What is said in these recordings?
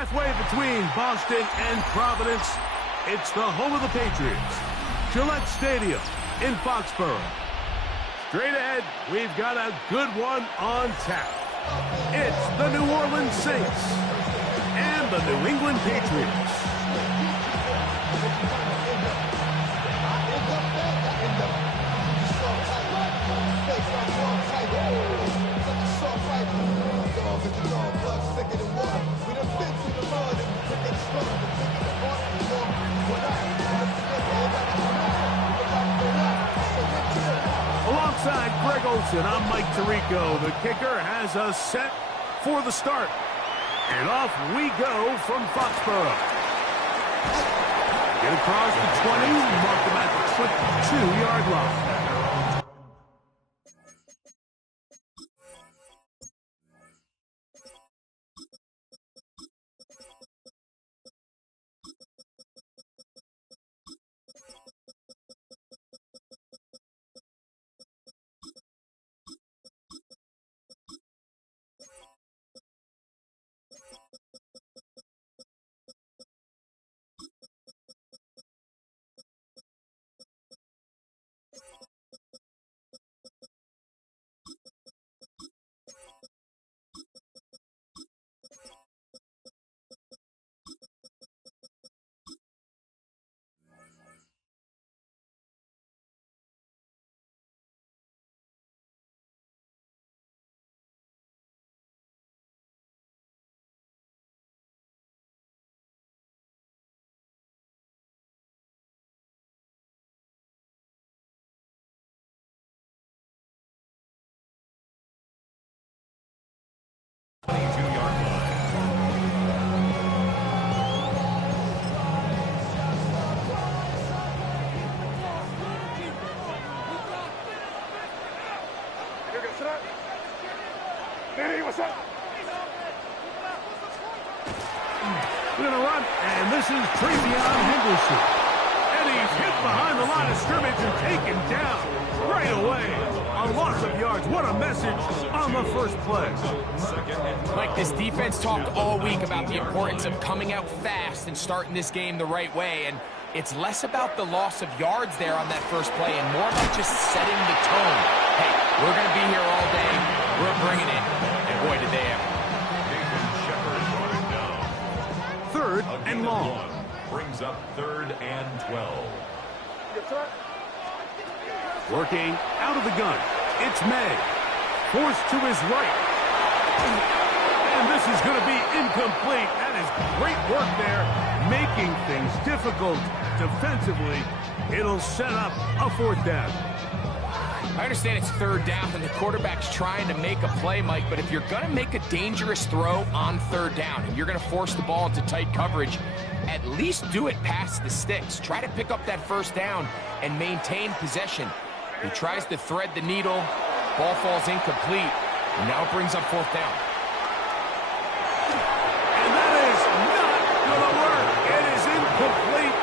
Halfway between Boston and Providence, it's the home of the Patriots, Gillette Stadium in Foxborough. Straight ahead, we've got a good one on tap. It's the New Orleans Saints and the New England Patriots. Alongside Greg Olsen, I'm Mike Tirico. The kicker has us set for the start. And off we go from Foxborough. Get across the 20, mark them at the 22-yard line. We're going to run, and this is Travion Henderson. And he's hit behind the line of scrimmage and taken down right away. A loss of yards. What a message on the first play. Mike, this defense talked all week about the importance of coming out fast and starting this game the right way, and it's less about the loss of yards there on that first play and more about just setting the tone. Hey, we're going to be here all day. We're bringing it. And boy, did they ever. Third and long. Brings up 3rd and 12. Working out of the gun. It's May. Forced to his right. And this is going to be incomplete. That is great work there, making things difficult defensively. It'll set up a 4th down. I understand it's 3rd down and the quarterback's trying to make a play, Mike, but if you're going to make a dangerous throw on 3rd down and you're going to force the ball into tight coverage, at least do it past the sticks. Try to pick up that 1st down and maintain possession. He tries to thread the needle. Ball falls incomplete, and now it brings up 4th down. And that is not going to work. It is incomplete.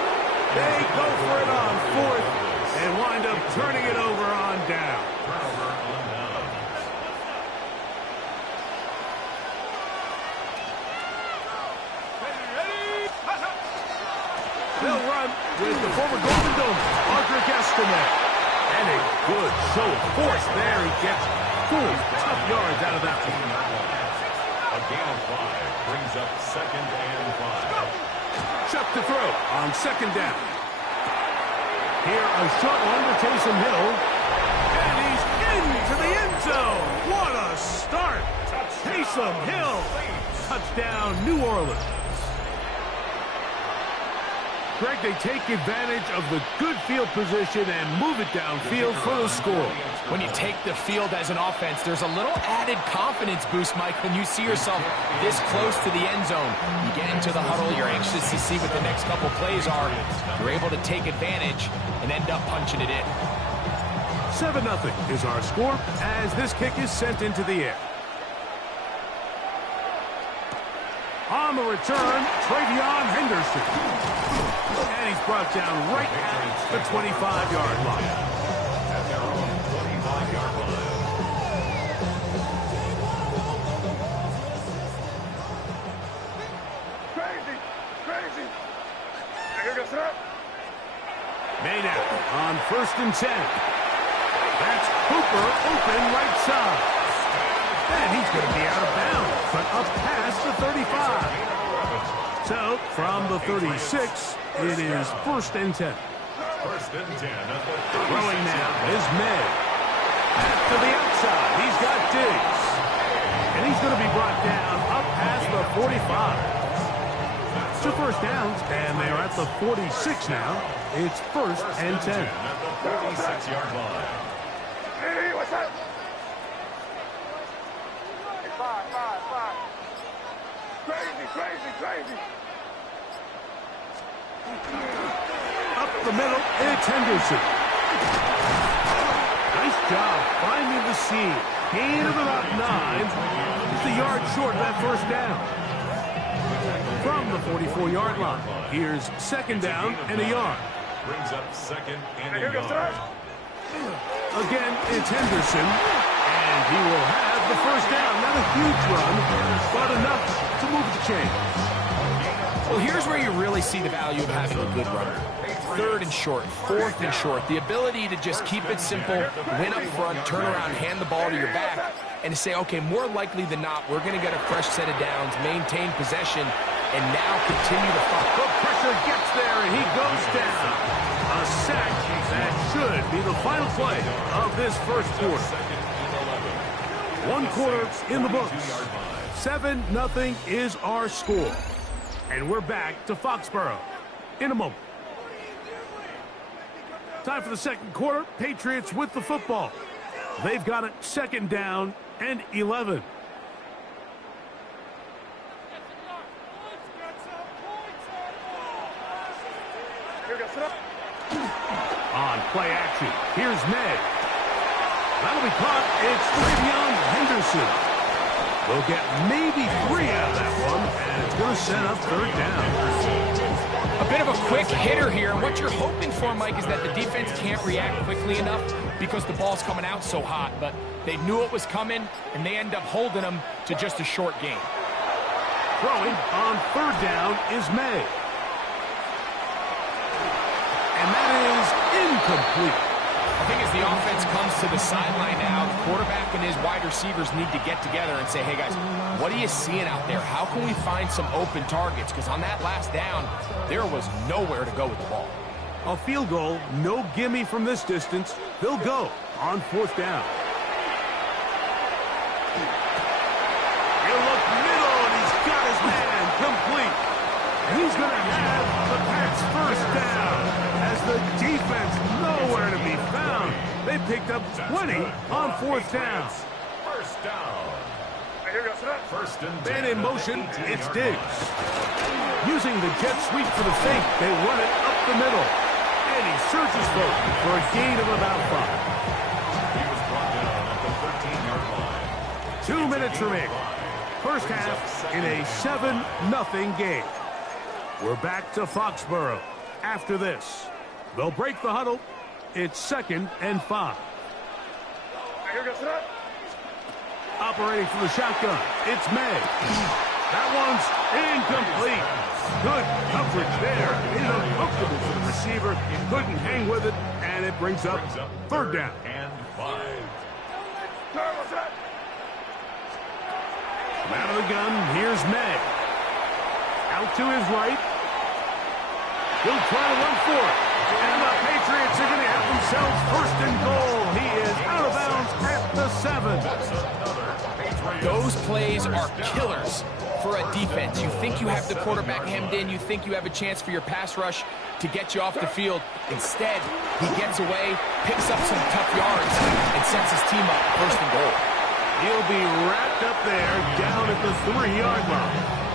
They go for it on 4th and wind up turning it over on down. They'll run with the former Golden Dome, Audric Estime. And a good show of force there. He gets 4 tough yards out of that one. A gain of 5 brings up 2nd and 5. Chuck to throw on 2nd down. Here a short one to Taysom Hill. And he's into the end zone. What a start. Taysom Hill. Touchdown, New Orleans. Greg, they take advantage of the good field position and move it downfield for the score. When you take the field as an offense, there's a little added confidence boost, Mike, when you see yourself this close to the end zone. You get into the huddle, you're anxious to see what the next couple plays are. You're able to take advantage and end up punching it in. 7-0 is our score as this kick is sent into the air. On the return, Travion Henderson. And he's brought down right at the 25-yard line. At their own 25-yard line. first and 10. That's Hooper open right side. And he's going to be out of bounds, but up past the 35. So, from the 36, it is first and 10. First and 10 at the 36. Throwing now is May. Back to the outside. He's got Diggs. And he's going to be brought down up past the 45. 2 first downs, and they're at the 46 now. It's first and 10. At the 36-yard line. Hey, what's up? Five. Crazy. Up the middle, it's Henderson. Nice job finding the seam. Gain of about 9. Just a yard short of that first down. From the 44-yard line, here's second down and a yard. Brings up second and a yard. Again, it's Henderson, and he will have the first down. Not a huge run, but enough to move the chain. Well, here's where you really see the value of having a good runner. Third and short, fourth and short. The ability to just keep it simple, win up front, turn around, hand the ball to your back, and to say, okay, more likely than not, we're going to get a fresh set of downs, maintain possession, and now continue to fight. The pressure gets there, and he goes down. A sack that should be the final play of this first quarter. 1 quarter in the books. 7-0 is our score. And we're back to Foxborough in a moment. Time for the second quarter. Patriots with the football. They've got it second down and 11. On play action, here's May. That'll be caught. It's Travion Henderson. We'll get maybe 3 out of that one, and it's going to set up third down. A bit of a quick hitter here, and what you're hoping for, Mike, is that the defense can't react quickly enough because the ball's coming out so hot, but they knew it was coming, and they end up holding them to just a short gain. Throwing on third down is May. And that is incomplete. I think as the offense comes to the sideline now, the quarterback and his wide receivers need to get together and say, hey, guys, what are you seeing out there? How can we find some open targets? Because on that last down, there was nowhere to go with the ball. A field goal, no gimme from this distance. They'll go on fourth down. He'll look middle, and he's got his man complete. And he's going to have the Pats first down. As the defense nowhere to be found. They picked up 20 on fourth down. First down. First and 10. Man in motion, it's Diggs. Using the jet sweep for the fake, they run it up the middle. And he surges forward for a gain of about 5. He was brought down at the 13-yard line. 2 minutes remaining. First half in a 7-0 game. We're back to Foxborough after this. They'll break the huddle. It's second and 5. Operating from the shotgun, it's May. That one's incomplete. Good coverage there. Made it uncomfortable for the receiver. Couldn't hang with it, and it brings up third down. And 5. From out of the gun, here's May. Out to his right. He'll try to run for it. And the Patriots are going to have themselves first and goal. He is out of bounds at the 7. Those plays are killers for a defense. You think you have the quarterback hemmed in. You think you have a chance for your pass rush to get you off the field. Instead, he gets away, picks up some tough yards, and sets his team up first and goal. He'll be wrapped up there down at the 3-yard line.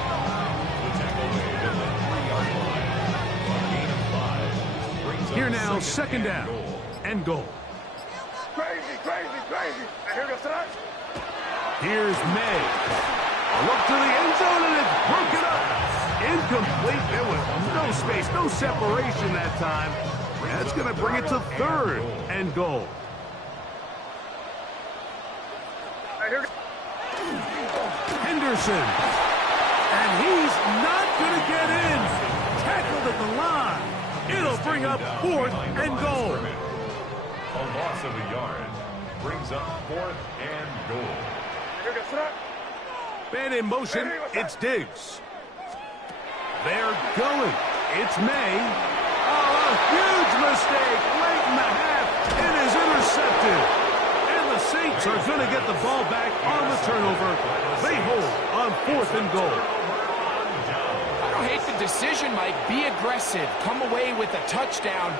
Here now, second down and goal. Crazy. And here goes tonight. Here's May. A look to the end zone, and it's broken up. Incomplete. There was no space, no separation that time. That's going to bring it to third and goal. Henderson. And he's not going to get in. Tackled at the line. It'll bring up fourth and goal. loss of a yard. Brings up 4th and goal. Here goes that. Man in motion, it's Diggs. They're going. It's May. Oh, a huge mistake late in the half. It is intercepted. And the Saints are going to get the ball back on the turnover. They hold on 4th and goal. I don't hate the decision, Mike. Be aggressive. Come away with a touchdown.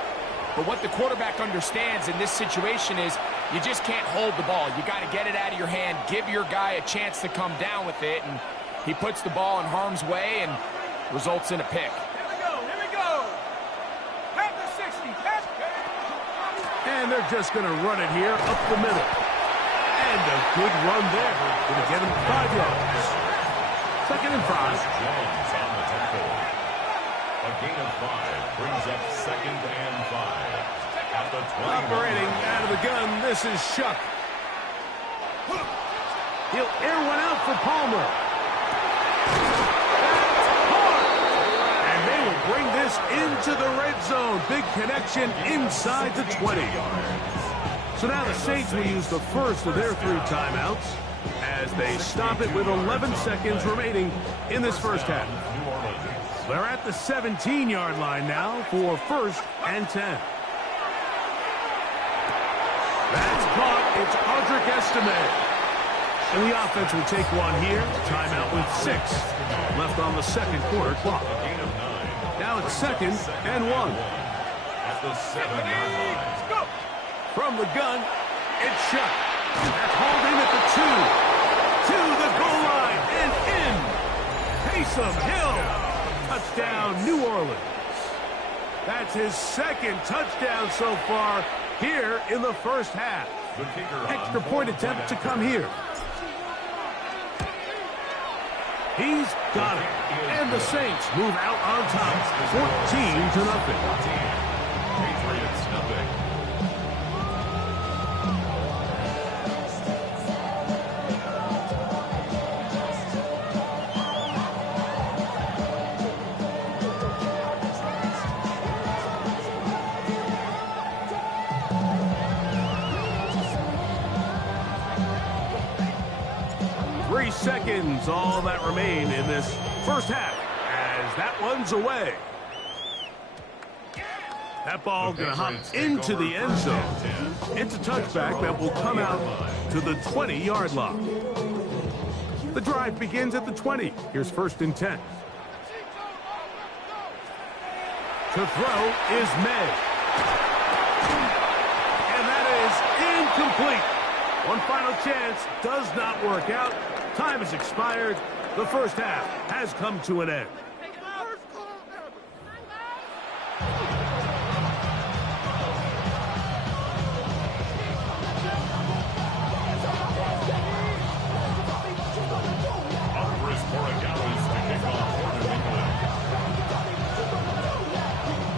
But what the quarterback understands in this situation is you just can't hold the ball. You got to get it out of your hand, give your guy a chance to come down with it, and he puts the ball in harm's way and results in a pick. Here we go. Here we go. Pass the 60. Pass. And they're just going to run it here up the middle. And a good run there. Going to get him 5 yards. 2nd and 5. Jones on the tackle. A gain of 5 brings up 2nd and 5. At the 20. Operating out of the gun, this is Shuck. He'll air one out for Palmer. That's caught. And they will bring this into the red zone. Big connection inside the 20. So now the Saints will use the first of their 3 timeouts as they stop it with 11 seconds remaining in this first half. They're at the 17-yard line now for 1st and 10. That's caught. It's Audric Estime. And the offense will take one here. Timeout with 6 left on the 2nd quarter clock. Now it's 2nd and 1. At the 7-yard line. From the gun, it's Shuck. That's hauled in at the 2. To the goal line and in. Taysom Hill. Touchdown, New Orleans. That's his 2nd touchdown so far here in the first half. Extra point attempt to come here. He's got it. And the Saints move out on top, 14-0. Patriots nothing. 3 seconds, all that remain in this first half as that one's away. That ball going to hop into the end zone. It's a touchback that will come out to the 20-yard line. The drive begins at the 20. Here's 1st and 10. To throw is May. And that is incomplete. One final chance does not work out. Time has expired. The first half has come to an end.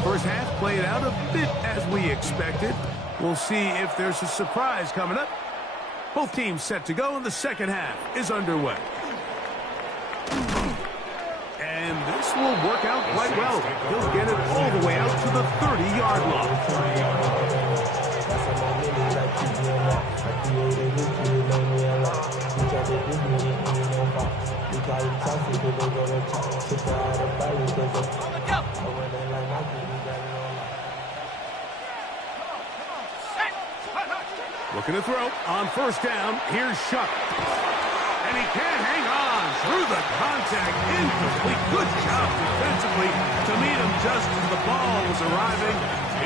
First half played out a bit as we expected. We'll see if there's a surprise coming up. Both teams set to go, and the second half is underway. And this will work out quite well. He'll get it all the way out to the 30-yard line. Looking to throw on first down. Here's Shuck. And he can't hang on through the contact. Incomplete. Good job defensively to meet him just as the ball was arriving.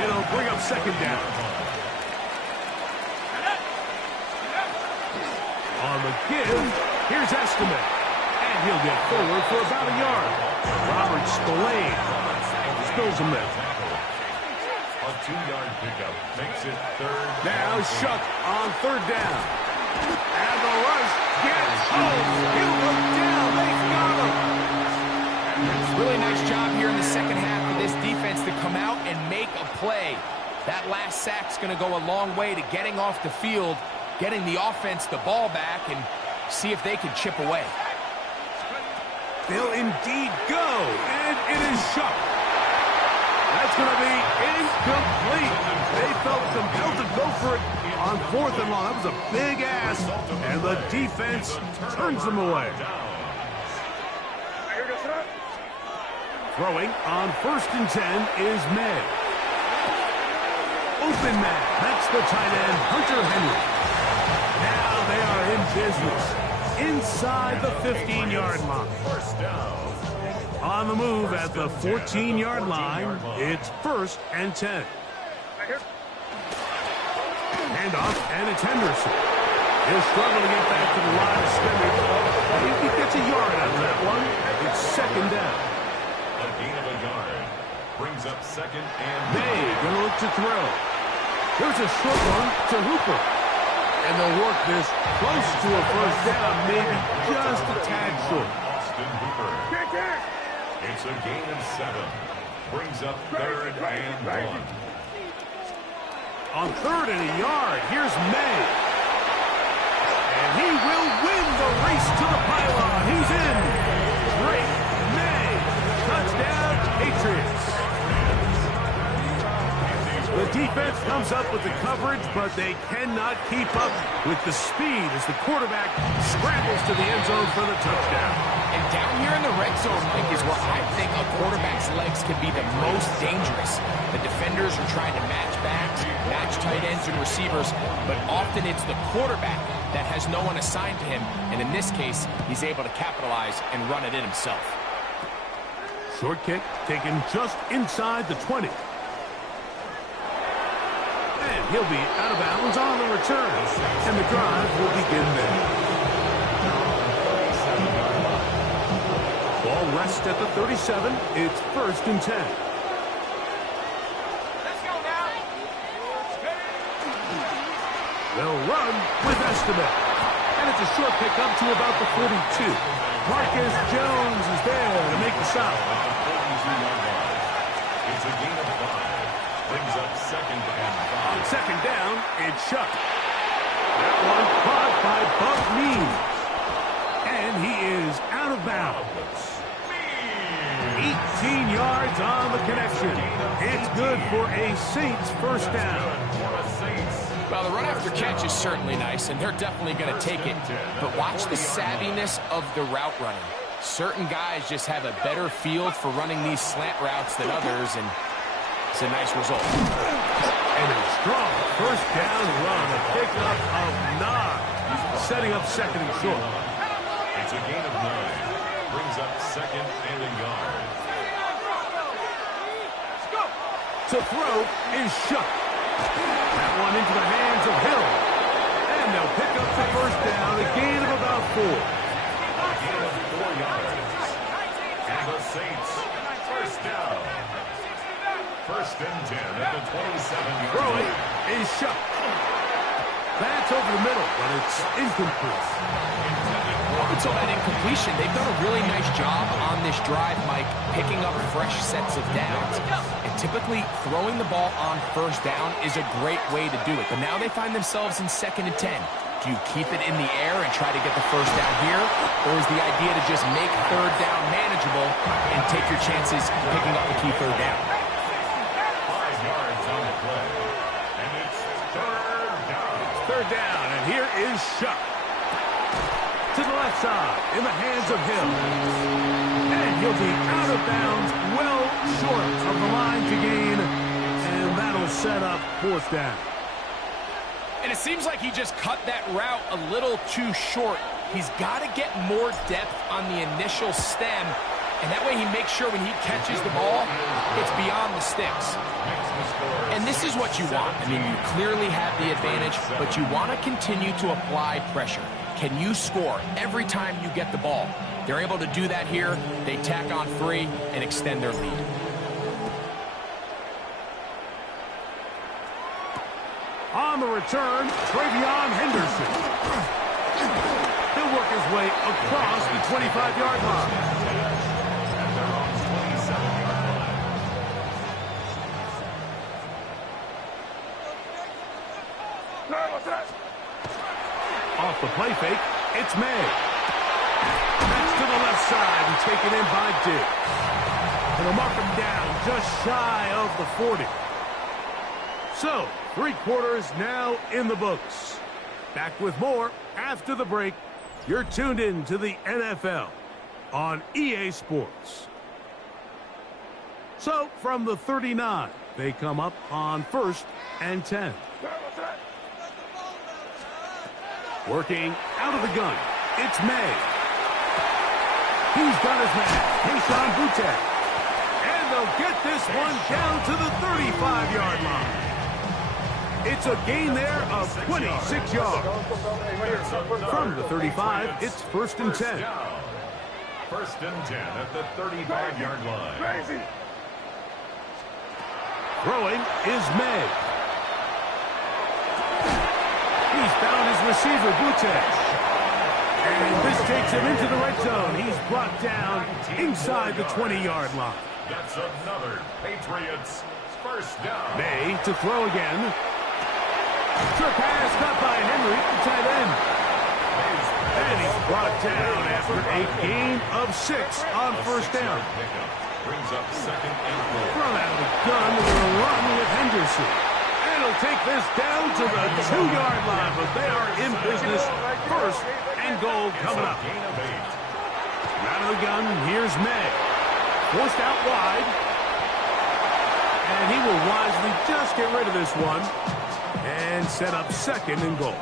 It'll bring up second down. On the give, here's Estime. And he'll get forward for about a yard. Robert Spillane spills him there. A 2-yard pickup makes it 3rd. Now Shuck on 3rd down. And the rush gets home. He'll look down. They got him. Really nice job here in the second half of this defense to come out and make a play. That last sack's going to go a long way to getting off the field, getting the offense the ball back, and see if they can chip away. They'll indeed go. And it is Shuck. That's going to be incomplete. They felt compelled to go for it on 4th and long. That was a big ask, and the defense turns them away. Throwing on 1st and 10 is May. Open man. That's the tight end, Hunter Henry. Now they are in business inside the 15-yard line. First down. On the move at the 14-yard line, it's 1st and 10. Handoff, and it's Henderson. He'll struggle to get back to the line of scrimmage. He gets a yard out of that one. It's 2nd down. A gain of a yard. Brings up 2nd and May gonna look to throw. Here's a short one to Hooper. And they'll work this close to a 1st down, maybe just a tad short. Austin Hooper. It's a gain of 7. Brings up 3rd and 1. On 3rd and a yard, here's May. And he will win the race to the pylon. He's in. Great May. Touchdown, Patriots. The defense comes up with the coverage, but they cannot keep up with the speed as the quarterback scrambles to the end zone for the touchdown. And down here in the red zone, Mike, is where I think a quarterback's legs can be the most dangerous. The defenders are trying to match backs, match tight ends and receivers, but often it's the quarterback that has no one assigned to him, and in this case, he's able to capitalize and run it in himself. Short kick taken just inside the 20. And he'll be out of bounds on the return, and the drive will begin there. Ball rests at the 37. It's 1st and 10. Let's go now. They'll run with Estimate. And it's a short pickup to about the 42. Marcus Jones is there to make the stop. It's a gain of 5. Brings up 2nd and 5. On 2nd down, it's Shuck. That one caught by Buck Mead. And he is out of bounds. 18 yards on the connection. It's good for a Saints 1st down. Well, the run after catch is certainly nice, and they're definitely going to take it. But watch the savviness of the route running. Certain guys just have a better feel for running these slant routes than others, and it's a nice result. And a strong 1st down run, a pickup of 9, setting up 2nd and short. It's a gain of 9. Brings up 2nd and a yard. To throw is Shuck. That one into the hands of Hill. And they'll pick up the 1st down, a gain of about 4. A gain of 4 yards. And the Saints, 1st down. 1st and 10 at the 27-yard Throwing line. is Shuck. That's over the middle, but it's incomplete. Up until that incompletion, they've done a really nice job on this drive, Mike, picking up fresh sets of downs. And typically, throwing the ball on 1st down is a great way to do it. But now they find themselves in 2nd and 10. Do you keep it in the air and try to get the 1st down here? Or is the idea to just make 3rd down manageable and take your chances picking up the key 3rd down? 5 yards on the play. And it's 3rd down. 3rd down, and here is Shuck. To the left side, in the hands of Hill. And he'll be out of bounds, well short of the line to gain. And that'll set up 4th down. And it seems like he just cut that route a little too short. He's got to get more depth on the initial stem, and that way he makes sure when he catches the ball, it's beyond the sticks. And this is what you want. I mean, you clearly have the advantage, but you want to continue to apply pressure. Can you score every time you get the ball? They're able to do that here. They tack on 3 and extend their lead. On the return, Travion Henderson. He'll work his way across the 25-yard line. And they're on 27-yard line. Off the play fake, it's May. That's to the left side and taken in by Diggs. And they'll mark him down just shy of the 40. So, 3 quarters now in the books. Back with more after the break. You're tuned in to the NFL on EA Sports. So, from the 39, they come up on 1st and 10. Working out of the gun, it's May. He's got his man, H2H. And they'll get this one down to the 35-yard line. It's a gain there of 26 yards. From the 35, it's 1st and 10. 1st and 10 at the 35-yard line. Throwing is May. He's found his receiver, Boutte. And this takes him into the red zone. He's brought down inside the 20-yard line. That's another Patriots 1st down. May to throw again. Short pass caught by Henry, the tight end. And he's brought down after a gain of 6 on 1st down. Brings up 2nd and 4. Run out of the gun with a run with Henderson. And he'll take this down to the 2-yard line, but they are in business. 1st and goal coming up. Out of the gun, here's May. Forced out wide. And he will wisely just get rid of this one and set up 2nd and goal.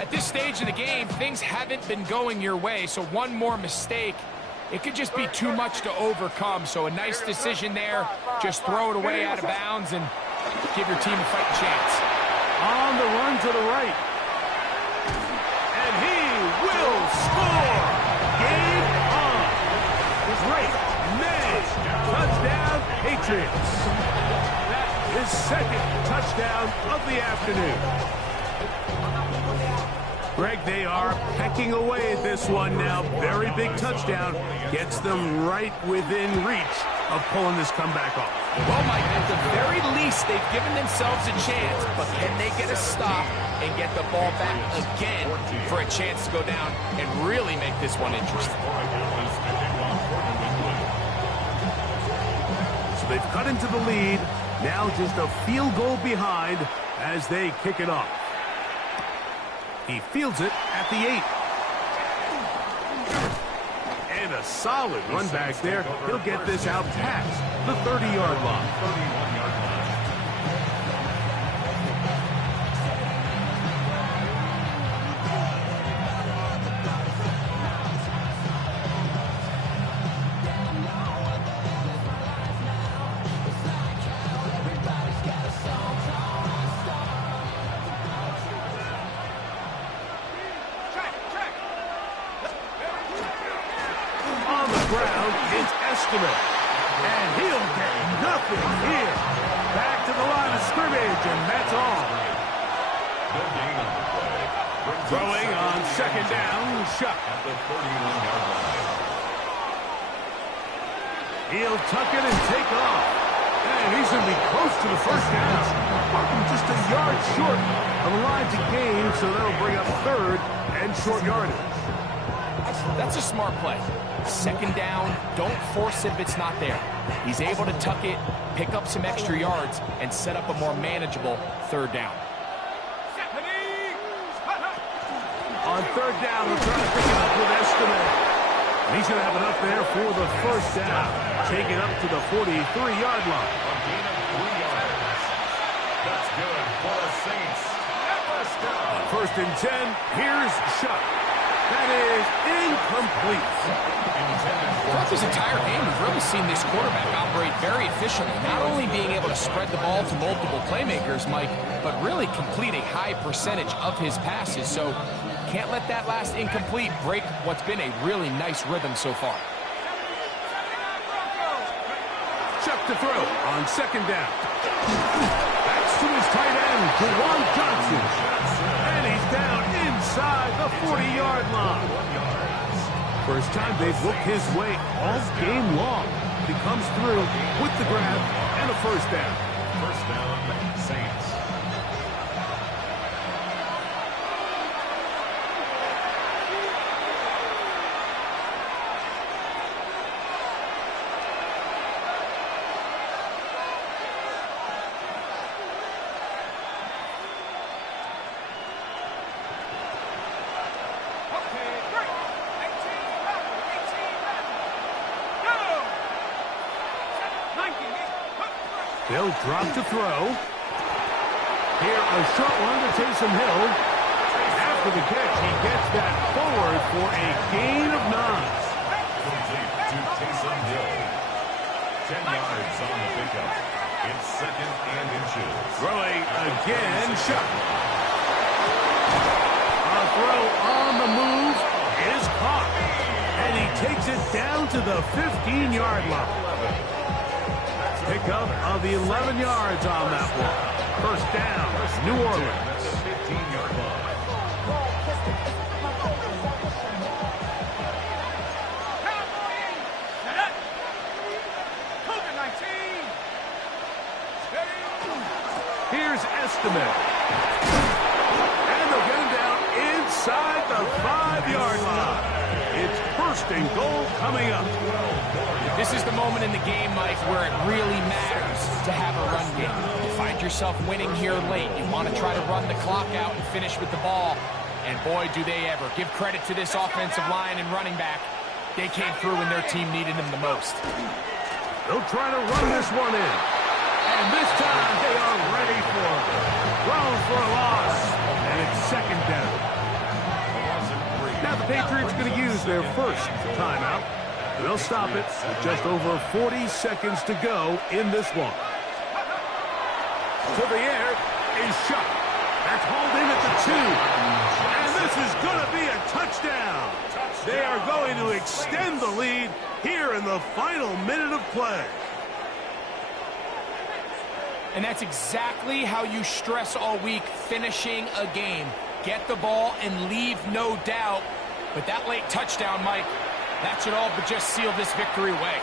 At this stage of the game, things haven't been going your way, so one more mistake, it could just be too much to overcome. So a nice decision there. Just throw it away out of bounds and give your team a fighting chance. On the run to the right. And he will score. Game on. Great. May. Touchdown, Patriots. His 2nd touchdown of the afternoon. Greg, they are pecking away at this one now. Very big touchdown. Gets them right within reach of pulling this comeback off. Well, Mike, at the very least, they've given themselves a chance, but can they get a stop and get the ball back again for a chance to go down and really make this one interesting? So they've cut into the lead. Now just a field goal behind as they kick it off. He fields it at the 8. And a solid run back there. He'll get this out past the 30-yard line. 31-yard line. And he'll get nothing here. Back to the line of scrimmage, and that's all. Throwing on 2nd down, shot. At the 31-yard line. He'll tuck it and take off. And he's going to be close to the 1st down. Marking just a yard short of the line to gain, so that'll bring up 3rd and short yardage. That's a smart play. 2nd down, don't force it if it's not there. He's able to tuck it, pick up some extra yards, and set up a more manageable 3rd down. On 3rd down, he'll try to pick it up with Estimate. He's going to have enough there for the 1st down. Take it up to the 43-yard line. A gain of 3 yards. That's good for the Saints. 1st down. 1st and 10, here's Shuck. That is incomplete. Throughout this entire game, we've really seen this quarterback operate very efficiently, not only being able to spread the ball to multiple playmakers, Mike, but really complete a high percentage of his passes. So can't let that last incomplete break what's been a really nice rhythm so far. Chuck to throw on 2nd down. That's to his tight end, Juwan Johnson. And he's down inside the 40-yard line. First time they've looked his way all game long. He comes through with the grab and a 1st down. 1st down, Saints. They'll drop to throw. Here, a short one to Taysom Hill. After the catch, he gets that forward for a gain of 9. Complete to Taysom Hill. 10 yards on the pickup. It's 2nd and inches. Throwing again, shot. A throw on the move is caught. And he takes it down to the 15-yard line. Pickup of 11 yards on that one. First down, New Orleans. 15-yard line. Here's Estimate. And they'll get him down inside the 5-yard line. It's 1st and goal coming up. This is the moment in the game, Mike, where it really matters to have a run game. You find yourself winning here late. You want to try to run the clock out and finish with the ball. And boy, do they ever. Give credit to this offensive line and running back. They came through when their team needed them the most. They'll try to run this one in. And this time they are ready for it. Thrown for a loss. And it's 2nd down. Now the Patriots are going to use their first timeout. They'll stop it with just over 40 seconds to go in this one. To the air is shot. That's hauled in at the 2. And this is going to be a touchdown. They are going to extend the lead here in the final minute of play. And that's exactly how you stress all week, finishing a game. Get the ball and leave no doubt. But that late touchdown, Mike, that should all but just seal this victory away.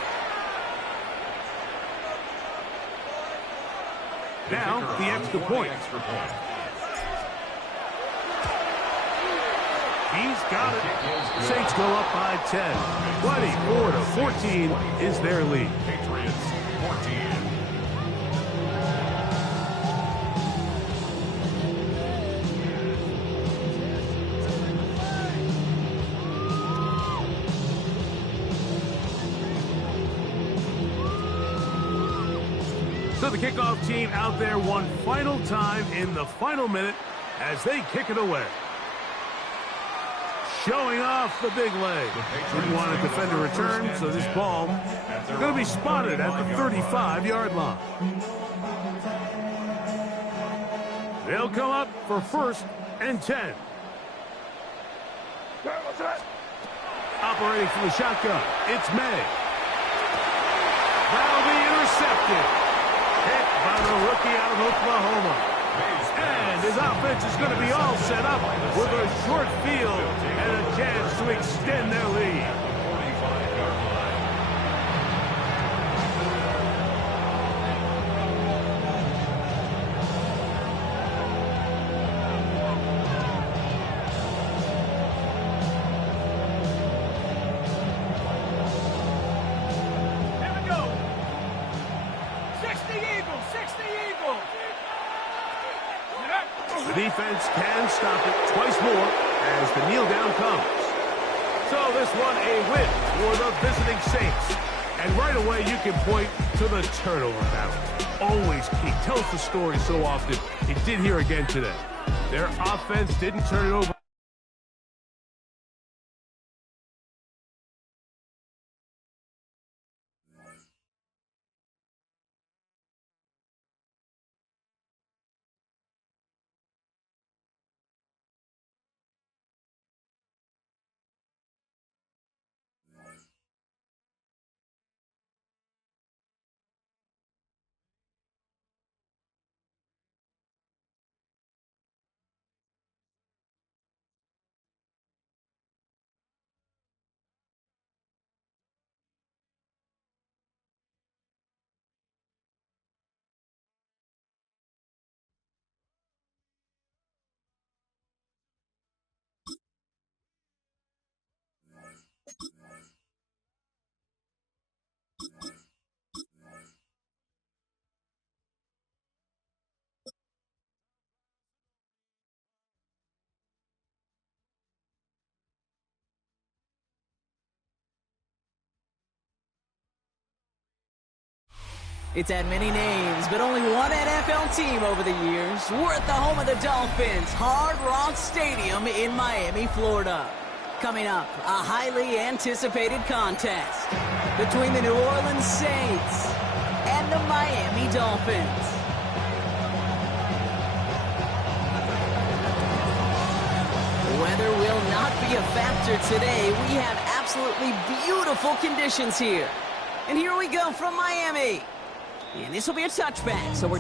Now, the extra point. He's got it. Saints go up by 10. 24-14 is their lead. Patriots 14. So the kickoff team out there one final time in the final minute as they kick it away. Showing off the big leg. Didn't want to defend a return, so this ball is going to be spotted at the 35-yard line. They'll come up for 1st and 10. Operating from the shotgun, it's May. That'll be intercepted. Hit by the rookie out of Oklahoma. And his offense is going to be all set up with a short field and a chance to extend their lead. 45-yard line. Here we go. 60 Eagles, 60 Eagles. The defense can stop it twice more as the kneel down comes. So this one a win for the visiting Saints. And right away you can point to the turnover battle. Always key. Tells the story so often. It did here again today. Their offense didn't turn it over. It's had many names, but only one NFL team over the years. We're at the home of the Dolphins, Hard Rock Stadium in Miami, Florida. Coming up, a highly anticipated contest between the New Orleans Saints and the Miami Dolphins. Weather will not be a factor today. We have absolutely beautiful conditions here. And here we go from Miami. And this will be a touchback, so we're...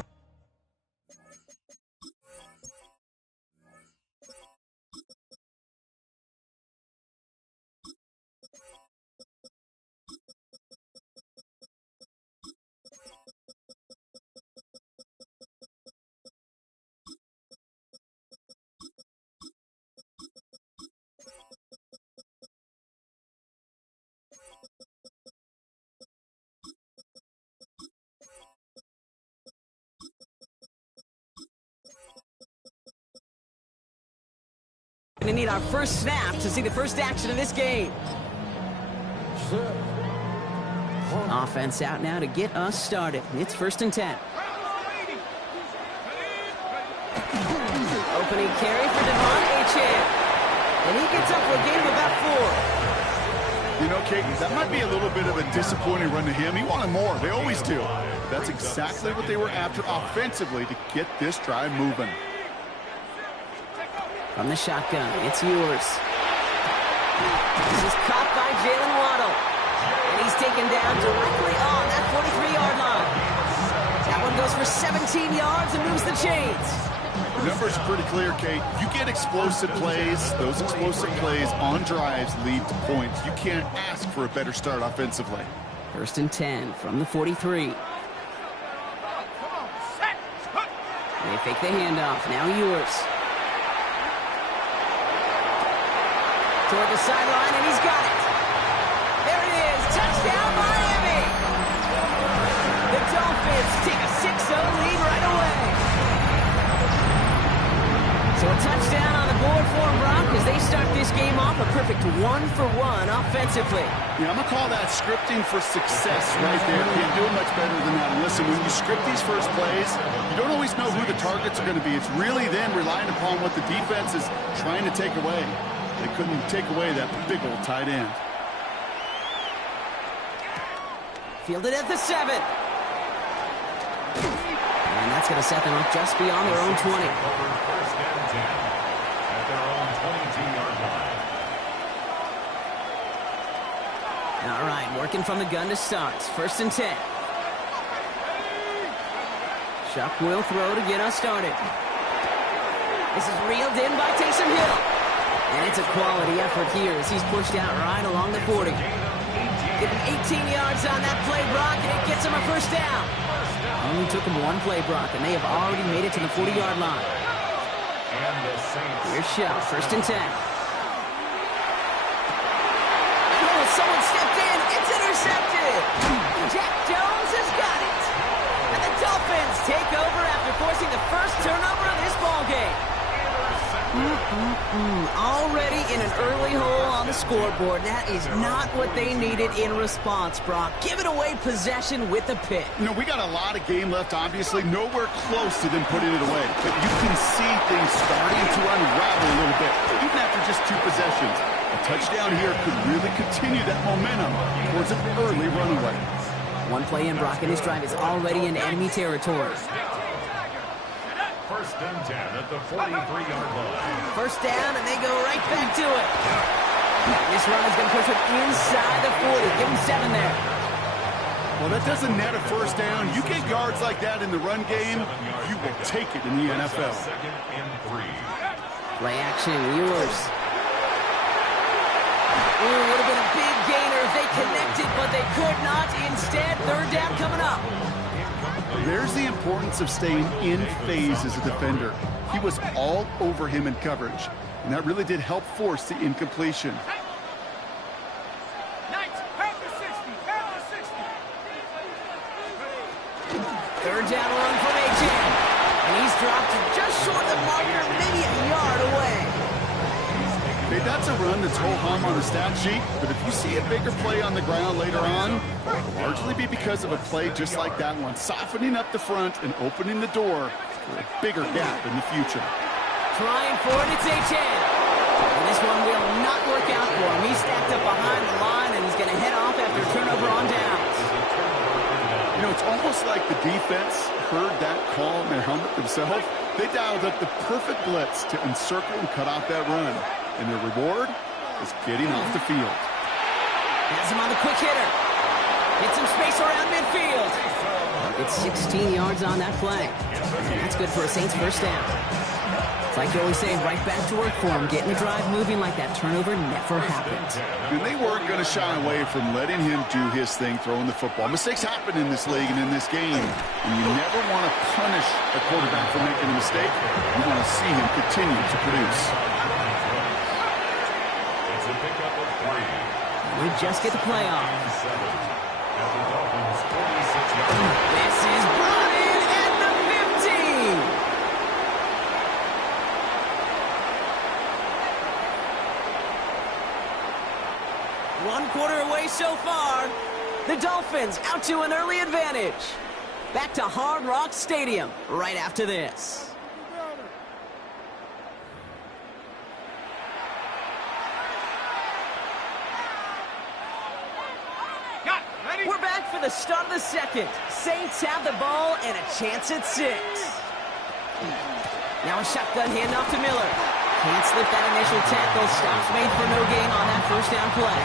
Going to need our first snap to see the first action of this game. Offense out now to get us started. It's 1st and 10. Opening carry for Devon H. And he gets up for a gain of about 4. You know, Kate, that might be a little bit of a disappointing run to him. He wanted more. They always do. That's exactly what they were after offensively to get this drive moving. From the shotgun, it's yours. This is caught by Jalen Waddle. And he's taken down directly on that 43-yard line. That one goes for 17 yards and moves the chains. The numbers are pretty clear, Kate. You get explosive plays. Those explosive plays on drives lead to points. You can't ask for a better start offensively. 1st and 10 from the 43. They fake the handoff. Now yours. Toward the sideline, and he's got it. There it is. Touchdown, Miami. The Dolphins take a 6-0 lead right away. So a touchdown on the board for them, Brock, as they start this game off a perfect 1-for-1 offensively. Yeah, I'm going to call that scripting for success right there. Can't do it much better than that. And listen, when you script these first plays, you don't always know who the targets are going to be. It's really then relying upon what the defense is trying to take away. They couldn't take away that big old tight end. Fielded at the 7. And that's going to set them up just beyond their own 20. 1st and 10 at their own 22-yard line. All right, working from the gun to start. 1st and 10. Shuck will throw to get us started. This is reeled in by Taysom Hill. And it's a quality effort here as he's pushed out right along the 40. Getting 18 yards on that play, Brock, and it gets him a 1st down. Only took him 1 play, Brock, and they have already made it to the 40-yard line. Here's Shell, 1st and 10. Oh, someone stepped in. It's intercepted. Jack Jones has got it. And the Dolphins take over after forcing the first turnover of this ballgame. Already in an early hole on the scoreboard. That is not what they needed in response, Brock. Giving away possession with a pick. You know, we got a lot of game left, obviously. Nowhere close to them putting it away. But you can see things starting to unravel a little bit, even after just 2 possessions. A touchdown here could really continue that momentum towards an early runaway. 1 play in, Brock, and his drive is already in enemy territory. 1st and 10 at the 43-yard line. 1st down, and they go right back to it. This run is going to push it inside the 40. Give him 7 there. Well, that doesn't net a 1st down. You get yards like that in the run game, you will take it in the NFL. 2nd and 3. Play action, yours. Ooh, would have been a big gainer if they connected, but they could not. Instead, 3rd down coming up. There's the importance of staying in phase as a defender. He was all over him in coverage, and that really did help force the incompletion. Third down run from H. And he's dropped just short of the marker, maybe a yard away. They that's a run that's ho-hum on the stat sheet, but if you see a bigger play on the ground later on, it'll largely be because of a play just like that one, softening up the front and opening the door for a bigger gap in the future. Trying for it, it's H2H. And this one will not work out for him. He's stacked up behind the line, and he's going to head off after a turnover on downs. You know, it's almost like the defense heard that call in their helmet themselves. They dialed up the perfect blitz to encircle and cut off that run. And their reward is getting off the field. Has him on the quick hitter. Get some space around midfield. It's 16 yards on that play. And that's good for a Saints first down. It's like you always say, right back to work for him. Getting the drive moving like that turnover never happened. And they weren't going to shy away from letting him do his thing throwing the football. Mistakes happen in this league and in this game. And you never want to punish a quarterback for making a mistake. You want to see him continue to produce. It's a pickup of 3. We just get the play off. This is brought in at the 15. One quarter away so far. The Dolphins out to an early advantage. Back to Hard Rock Stadium right after this. We're back for the start of the second. Saints have the ball and a chance at 6. Now a shotgun handoff to Miller. Can't slip that initial tackle. Stops made for no gain on that first down play.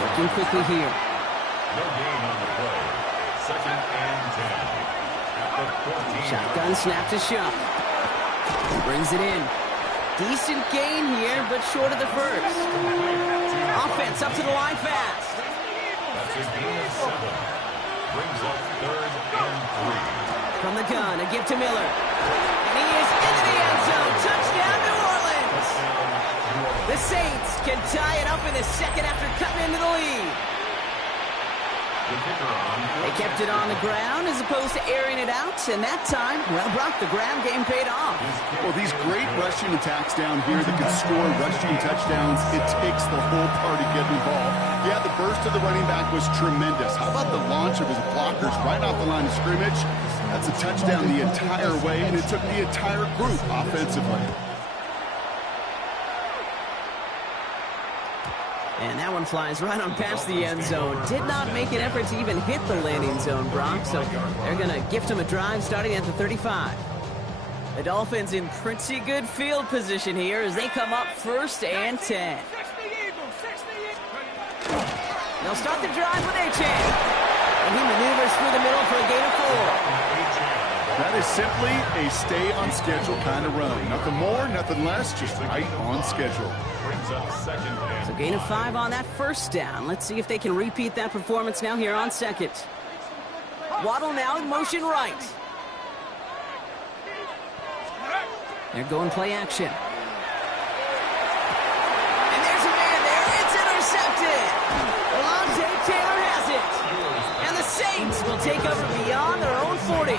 Looking quickly here. No gain on the play. 2nd and 10. At the 14. Shotgun snap to Shuck. Brings it in. Decent gain here, but short of the first. Offense up to the line fast. That's a gain of 7. Brings up 3rd and 3. From the gun, a give to Miller. And he is into the end zone. Touchdown, New Orleans. The Saints can tie it up in the second after cutting into the lead. They kept it on the ground as opposed to airing it out, and that time, well, Brock, the ground game paid off. Well, these great rushing attacks down here that can score rushing touchdowns, it takes the whole party getting involved. Yeah, the burst of the running back was tremendous. How about the launch of his blockers right off the line of scrimmage? That's a touchdown the entire way, and it took the entire group offensively. And that one flies right on past the end zone. Did not make an effort to even hit the landing zone, Brock. So they're going to gift him a drive starting at the 35. The Dolphins in pretty good field position here as they come up 1st and 10. They'll start the drive with H2H. And he maneuvers through the middle for a gain of 4. That is simply a stay-on-schedule kind of run. Nothing more, nothing less, just right on schedule. So gain of 5 on that first down. Let's see if they can repeat that performance now here on second. Waddle now in motion right. They're going play action. And there's a man there. It's intercepted. Alontae Taylor has it. And the Saints will take over beyond their own 40.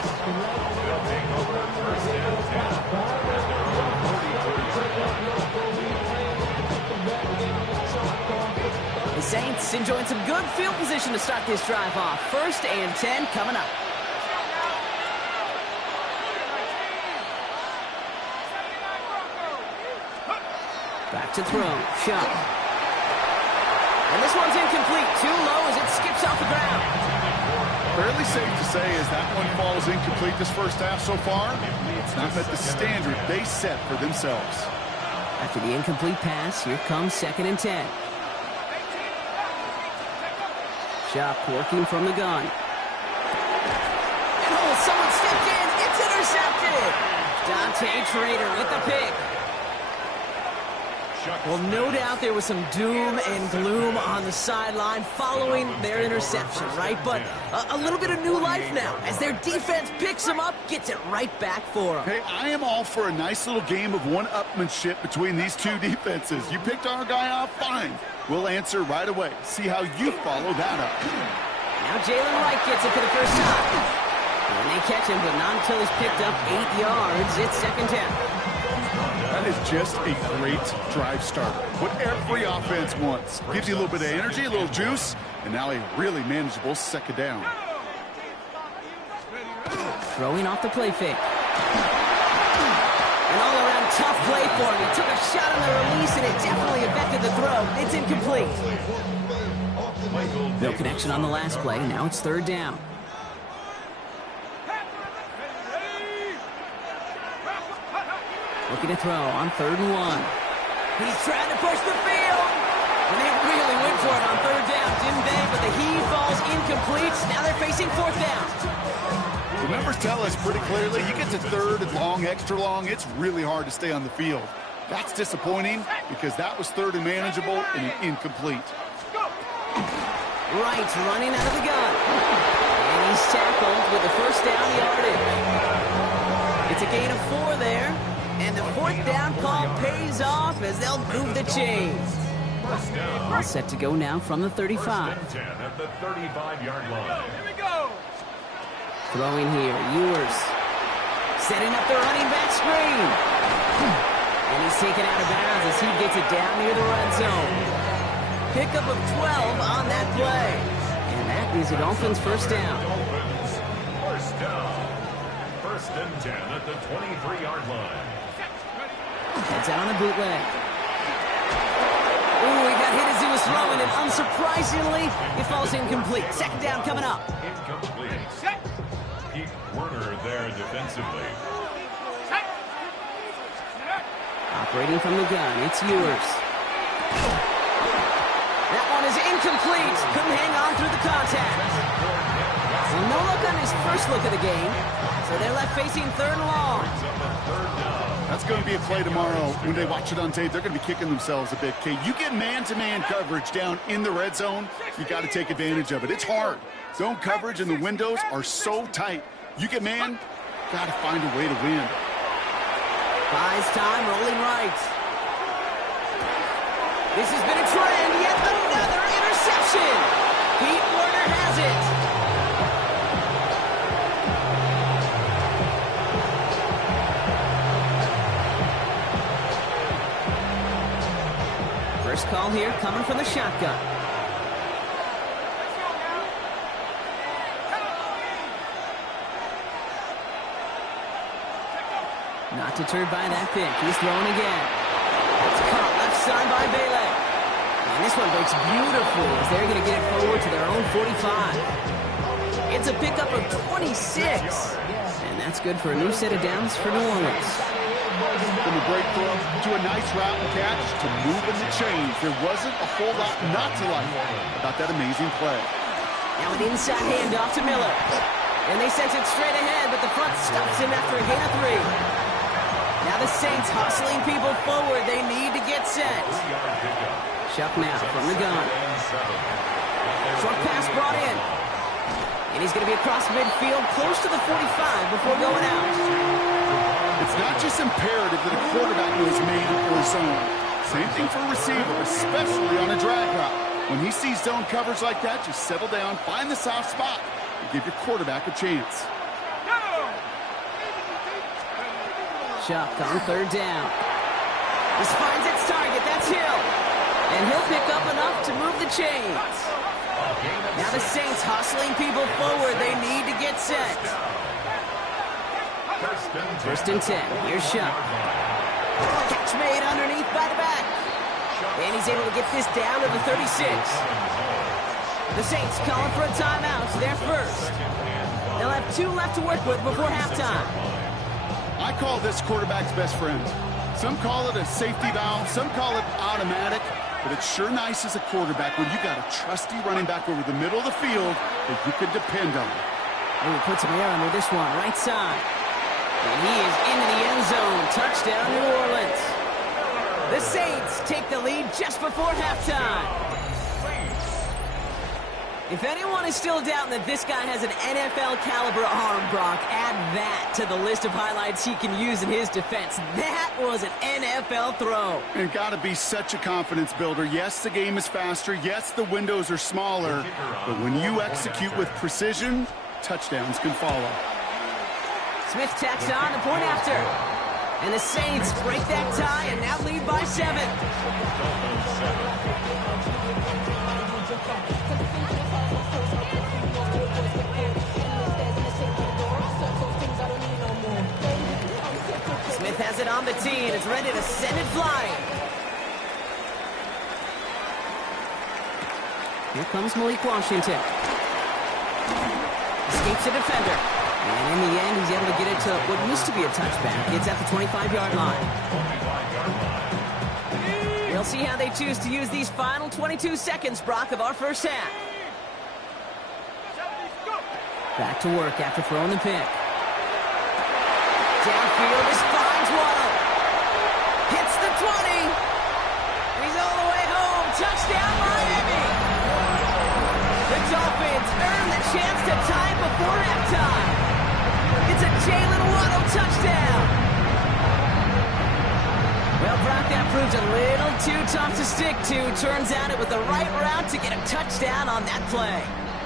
The Saints enjoying some good field position to start this drive off. 1st and 10 coming up. Back to throw. Shot. And this one's incomplete. Too low as it skips off the ground. Fairly safe to say as that one falls incomplete this first half so far, it's not met the standard they set for themselves. After the incomplete pass, here comes 2nd and 10. Shock working from the gun. And oh, someone stepped in. It's intercepted. Dante Trader with the pick. Well, no doubt there was some doom and gloom on the sideline following their interception, right? But a little bit of new life now as their defense picks them up, gets it right back for them. Hey, I am all for a nice little game of one-upmanship between these two defenses. You picked our guy off, fine. We'll answer right away. See how you follow that up. Now Jalen Wright gets it for the first time. And they catch him, but not until he's picked up 8 yards. It's 2nd down. is just a great drive starter. What every offense wants. Gives you a little bit of energy, a little juice, and now a really manageable second down. Throwing off the play fake. An all-around tough play for him. He took a shot on the release, and it definitely affected the throw. It's incomplete. No connection on the last play. Now it's third down. Looking to throw on 3rd and 1. He's trying to push the field. And they really went for it on 3rd down, didn't they? But the heave falls incomplete. Now they're facing 4th down. The numbers tell us pretty clearly, you get to 3rd and long, extra long, it's really hard to stay on the field. That's disappointing because that was 3rd and manageable and an incomplete. Wright's running out of the gun. And he's tackled with the 1st down yardage. It's a gain of 4 there. And the 4th down call pays off as they'll move the chains. All set to go now from the 35. First and 10 at the 35-yard line. Here we go. Throwing here, Ewers. Setting up the running back screen. And he's taken out of bounds as he gets it down near the red zone. Pickup of 12 on that play. And that is a Dolphins 1st down. Dolphins, 1st down. 1st and 10 at the 23-yard line. Heads out on the bootleg. Ooh, he got hit as he was throwing it. Unsurprisingly, it falls incomplete. 2nd down coming up. Incomplete. Keep Werner there defensively. Operating from the gun, it's Ewers. That one is incomplete. Couldn't hang on through the contact. Well, no look on his first look of the game. So they're left facing 3rd and long. That's going to be a play tomorrow. When they watch it on tape, they're going to be kicking themselves a bit. Okay, you get man-to-man coverage down in the red zone, you got to take advantage of it. It's hard. Zone coverage and the windows are so tight. You get man, got to find a way to win. Buys time, rolling right. This has been a trend. Yet another interception. Pete Werner has it. First call here coming from the shotgun. Not deterred by that pick. He's throwing again. It's caught left side by Bailey. And this one breaks beautifully as they're going to get it forward to their own 45. It's a pickup of 26. And that's good for a new set of downs for New Orleans. From a great throw to a nice route and catch to moving the chains. There wasn't a whole lot not to like about that amazing play. Now an inside handoff to Miller. And they sent it straight ahead, but the front stops him after a gain of 3. Now the Saints hustling people forward. They need to get set. Chuck now from the gun. Short pass brought in. And he's going to be across midfield, close to the 45 before going out. It's not just imperative that a quarterback knows man or zone. Same thing for a receiver, especially on a drag route. When he sees zone coverage like that, just settle down, find the soft spot, and give your quarterback a chance. Chuck on 3rd down. This finds its target. That's Hill. And he'll pick up enough to move the chains. Now the Saints hustling people forward. They need to get set. 1st and 10. Here's Chuck. Catch made underneath by the back. And he's able to get this down to the 36. The Saints calling for a timeout. They're first. They'll have 2 left to work with before halftime. I call this quarterback's best friend. Some call it a safety valve, some call it automatic, but it's sure nice as a quarterback when you got a trusty running back over the middle of the field that you can depend on. Oh, he puts some air under this one, right side. And he is into the end zone. Touchdown, New Orleans. The Saints take the lead just before halftime. If anyone is still doubting that this guy has an NFL caliber arm, Brock, add that to the list of highlights he can use in his defense. That was an NFL throw. And got to be such a confidence builder. Yes, the game is faster. Yes, the windows are smaller. But when you execute with precision, touchdowns can follow. Smith tacks on the point after. And the Saints break that tie and now lead by 7. Smith has it on the tee and is ready to send it flying. Here comes Malik Washington. Escapes a defender. And in the end, he's able to get it to what used to be a touchback. It's at the 25-yard line. We'll see how they choose to use these final 22 seconds, Brock, of our first half. Back to work after throwing the pick. Downfield, this finds Waddle. Hits the 20. He's all the way home. Touchdown, Miami. The Dolphins earn the chance to tie it before halftime. It's a Jalen Waddle touchdown. Well, Brock, that proves a little too tough to stick to. Turns out it was the right route to get a touchdown on that play.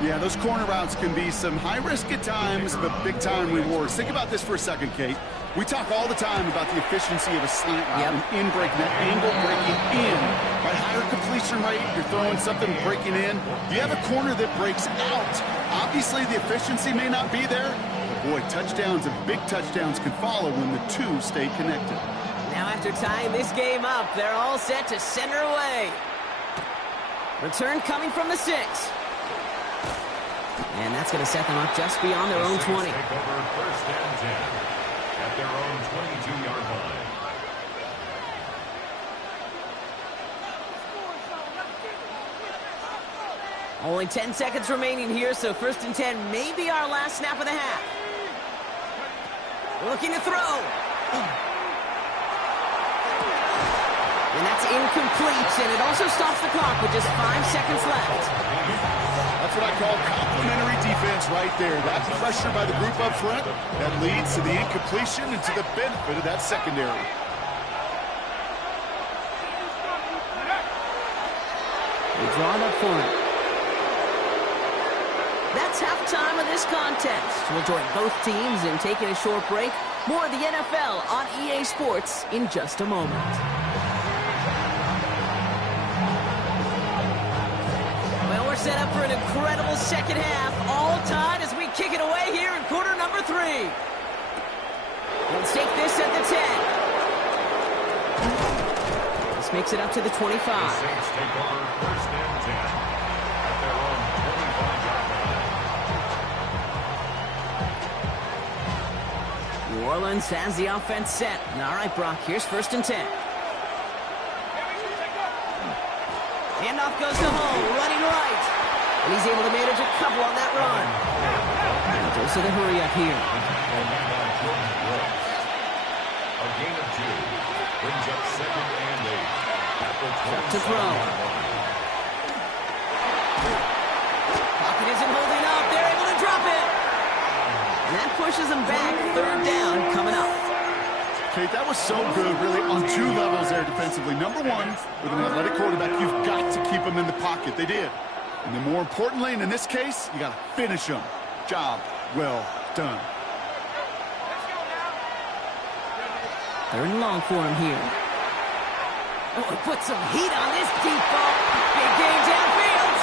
Yeah, those corner routes can be some high risk at times, but big-time rewards. Think about this for a second, Kate. We talk all the time about the efficiency of a slant route and in breaking, that angle breaking in. By higher completion rate, you're throwing something breaking in. You have a corner that breaks out. Obviously, the efficiency may not be there, but boy, touchdowns and big touchdowns can follow when the two stay connected. Now after tying this game up, they're all set to send her away. Return coming from the 6. And that's going to set them up just beyond their own 20. Take over first and 10 at their own 22-yard line. Only 10 seconds remaining here, so first and 10 may be our last snap of the half. Looking to throw. And that's incomplete, and it also stops the clock with just 5 seconds left. That's what I call complementary defense right there. That pressure by the group up front, that leads to the incompletion and to the benefit of that secondary. They draw it up for him. That's halftime of this contest. We'll join both teams in taking a short break. More of the NFL on EA Sports in just a moment. Well, we're set up for an incredible second half. All tied as we kick it away here in quarter number 3. Let's take this at the 10. This makes it up to the 25. The Saints take over first and 10 at their own 25-yard line. New Orleans has the offense set. All right, Brock, here's first and 10. Handoff goes to Hole, running right. And he's able to manage a couple on that run. Goes to the hurry up here. A gain of 2 brings up second and 8 at the 20. To throw. Pocket isn't holding up. They're able to drop it. And that pushes them back. Third down coming up. Kate, that was so good, really, on 2 levels there defensively. Number 1, with an athletic quarterback, you've got to keep them in the pocket. They did. And then more importantly, and in this case, you got to finish them. Job well done. Third and long for him here. Oh, put some heat on this deep ball. Big gain downfield.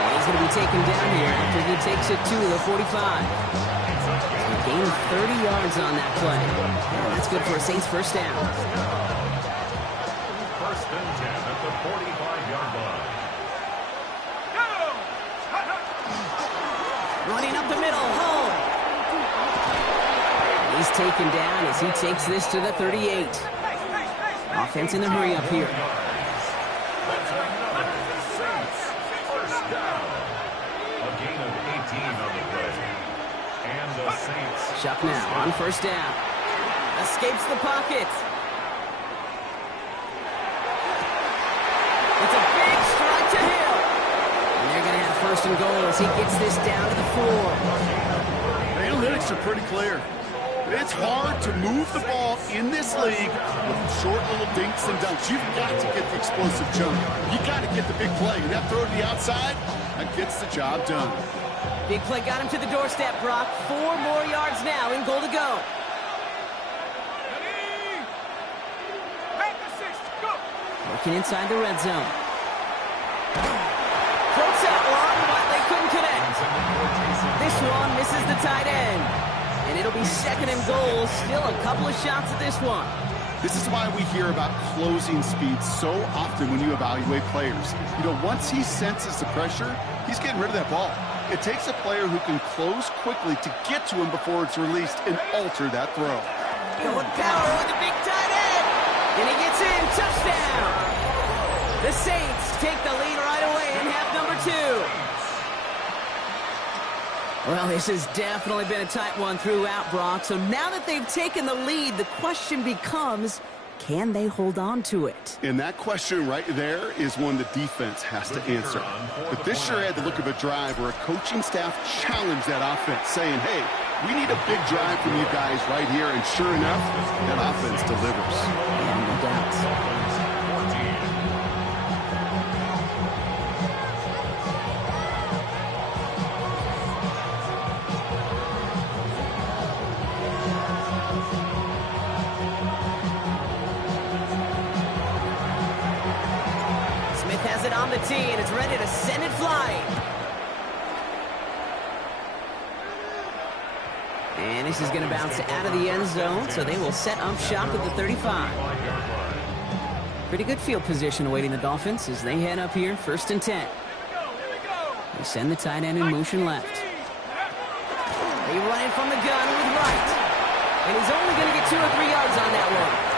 And he's going to be taken down here after he takes it to the 45. A gain of 30 yards on that play. That's good for a Saints first down. First and 10 at the 45-yard line. Running up the middle, Hole. He's taken down as he takes this to the 38. Offense in the hurry up here. That's another Saints first down. A gain of 18 on the play. And the Saints. Chuck now on first down. Escapes the pocket. It's a big strike to Hill. And they're going to have first and goal as he gets this down to the 4. The analytics are pretty clear. It's hard to move the ball in this league with short little dinks and dunks. You've got to get the explosive jump. You've got to get the big play. And that throw to the outside, that gets the job done. Big play got him to the doorstep, Brock. 4 more yards now in goal to go. Looking inside the red zone. Floats that one, but they couldn't connect. This one misses the tight end. And it'll be second and goal. Still a couple of shots at this one. This is why we hear about closing speed so often when you evaluate players. You know, once he senses the pressure, he's getting rid of that ball. It takes a player who can close quickly to get to him before it's released and alter that throw. Going power with the big tight end. And he gets in. Touchdown. The Saints take the lead right away in half number 2. Well, this has definitely been a tight one throughout, Brock. So now that they've taken the lead, the question becomes, can they hold on to it? And that question right there is one the defense has to answer. But this sure had the look of a drive where a coaching staff challenged that offense, saying, hey, we need a big drive from you guys right here. And sure enough, that offense delivers. And no doubt. Has it on the tee, and it's ready to send it flying. And this is going to bounce out of the end zone, so they will set up shop at the 35. Pretty good field position awaiting the Dolphins as they head up here, 1st and 10. They send the tight end in motion left. They run it from the gun with right. And he's only going to get 2 or 3 yards on that one.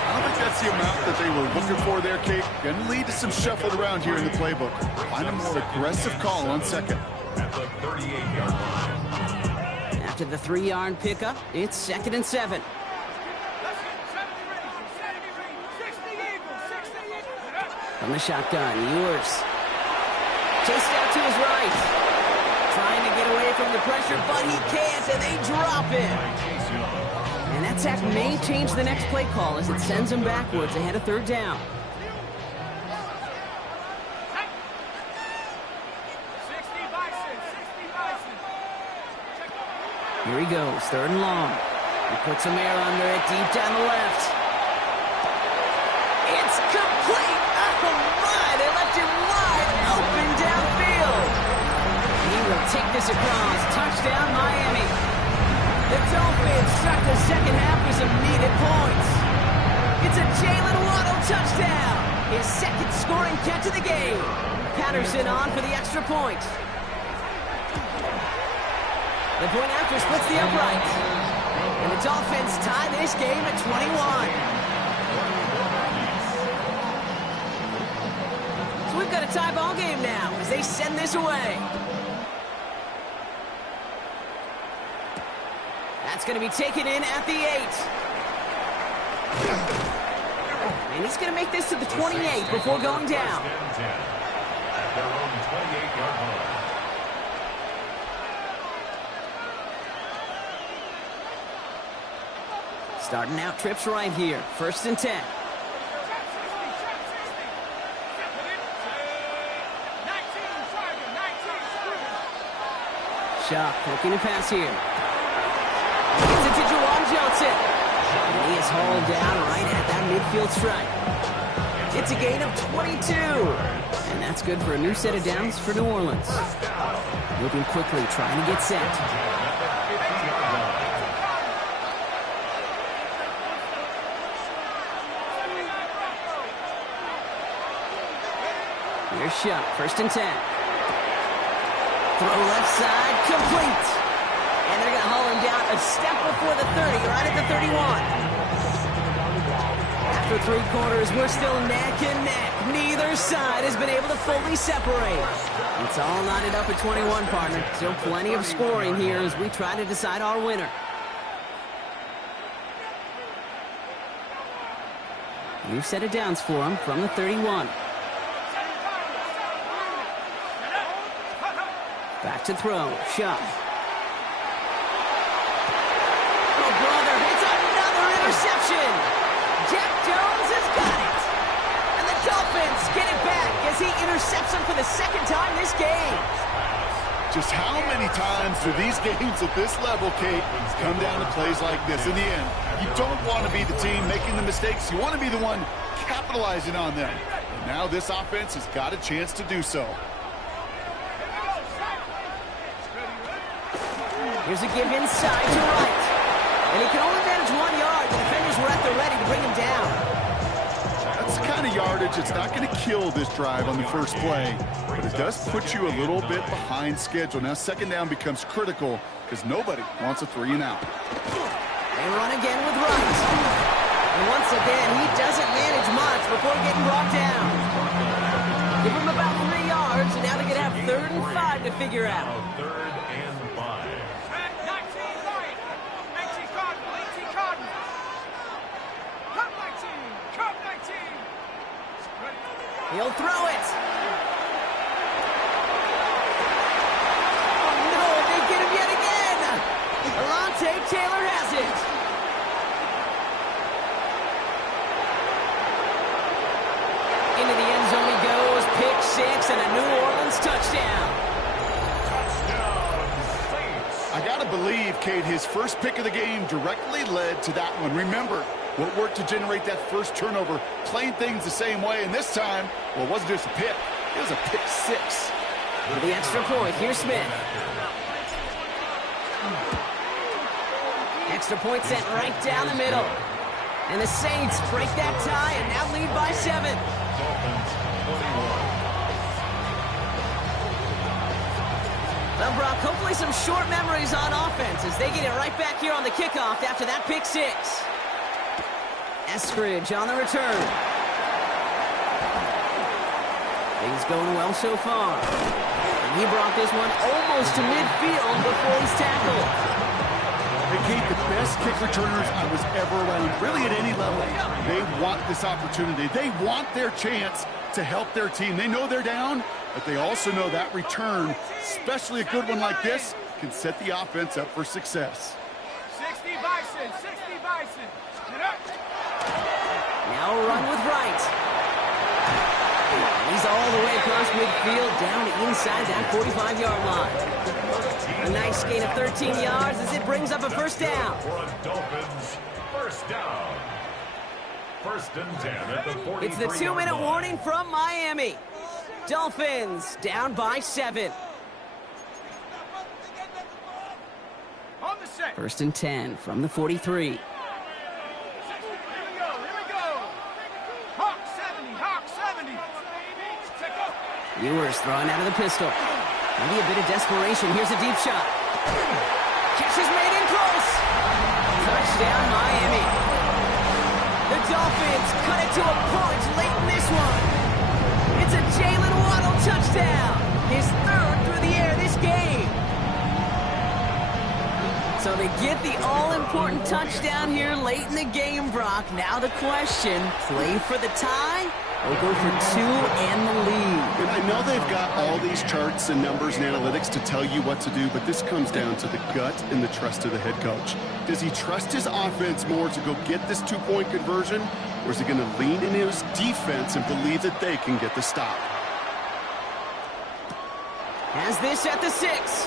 I don't think that's the amount that they were looking for there, Kate. Going to lead to some shuffling around here in the playbook. Find a more aggressive call on second. At the 38-yard line. After the 3-yard pickup, it's 2nd and 7. From the shotgun, Ewers. Chased out to his right. Trying to get away from the pressure, but he can't, and they drop him. And that sack may change the next play call as it sends him backwards ahead of 3rd down. Here he goes, 3rd and long. He puts some air under it, deep down the left. It's complete! Oh my, they left him wide open downfield. He will take this across. Touchdown, Miami. The Dolphins start the second half with some needed points. It's a Jalen Waddle touchdown. His 2nd scoring catch of the game. Patterson on for the extra point. The point after splits the upright. And the Dolphins tie this game at 21. So we've got a tie ball game now as they send this away. That's going to be taken in at the 8. And he's going to make this to the 28 before going down. At their own 28-yard line. Starting out trips right here. 1st and 10. Shock looking to pass here. Gets it to Juwan Johnson. And he is hauled down right at that midfield stripe. It's a gain of 22. And that's good for a new set of downs for New Orleans. Moving quickly, trying to get set. Here's Shuck, 1st and 10. Throw left side, complete. And they're going to haul him down a step before the 30, right at the 31. After 3 quarters, we're still neck and neck. Neither side has been able to fully separate. It's all knotted up at 21, partner. Still plenty of scoring here as we try to decide our winner. New set of downs for him from the 31. Back to throw. Shuck. Oh, brother. It's another interception. Jack Jones has got it. And the Dolphins get it back as he intercepts him for the 2nd time this game. Just how many times do these games at this level, Kate, come down to plays like this? In the end, you don't want to be the team making the mistakes. You want to be the one capitalizing on them. And now this offense has got a chance to do so. Here's a give inside to right. And he can only manage 1 yard. The defenders were at the ready to bring him down. That's the kind of yardage it's not going to kill this drive on the first play, but it does put you a little bit behind schedule. Now second down becomes critical because nobody wants a 3 and out. They run again with Wright. And once again, he doesn't manage much before getting brought down. Give him about 3 yards, and now they're going to have 3rd and 5 to figure out. 3rd and 5. 19 Lion. 18 Cardinal. 18 Cardinal. Cup 19. Cup 19. He'll throw it. Oh, no, they get him yet again. Alontae Taylor has it. Into the end zone he goes. Pick 6 and a New Orleans touchdown. I got to believe, Kate, his first pick of the game directly led to that one. Remember, what worked to generate that first turnover, playing things the same way, and this time, well, it wasn't just a pick, it was a pick 6. For the extra point, here's Smith. Extra point sent right down the middle. And the Saints break that tie and now lead by 7. Well, Brock, hopefully some short memories on offense as they get it right back here on the kickoff after that pick 6. Eskridge on the return. Things going well so far. And he brought this one almost to midfield before he's tackled. Hey, Kate, the best kick returners I was ever around, really at any level, they want this opportunity. They want their chance to help their team. They know they're down, but they also know that return, especially a good one like this, can set the offense up for success. 60 Bison. 60 Bison. Get up. Now a run with Wright. He's all the way across midfield down inside that 45-yard line. A nice gain of 13 yards as it brings up a first down. For a Dolphins first down. 1st and 10 at the 43. It's the 2-minute warning from Miami. Dolphins down by 7. On the set. 1st and 10 from the 43. Here we go. Hawk 70. Hawk 70. Check up. Ewers throwing out of the pistol. Maybe a bit of desperation. Here's a deep shot. Catch is made in close. Touchdown, Miami. The Dolphins cut it to a punch late in this one. It's a Jalen Waddle touchdown. His 3rd through the air this game. So they get the all-important touchdown here late in the game, Brock. Now the question, play for the tie or go for 2 and the lead? And I know they've got all these charts and numbers and analytics to tell you what to do, but this comes down to the gut and the trust of the head coach. Does he trust his offense more to go get this 2-point conversion, or is he going to lean into his defense and believe that they can get the stop? Has this at the 6.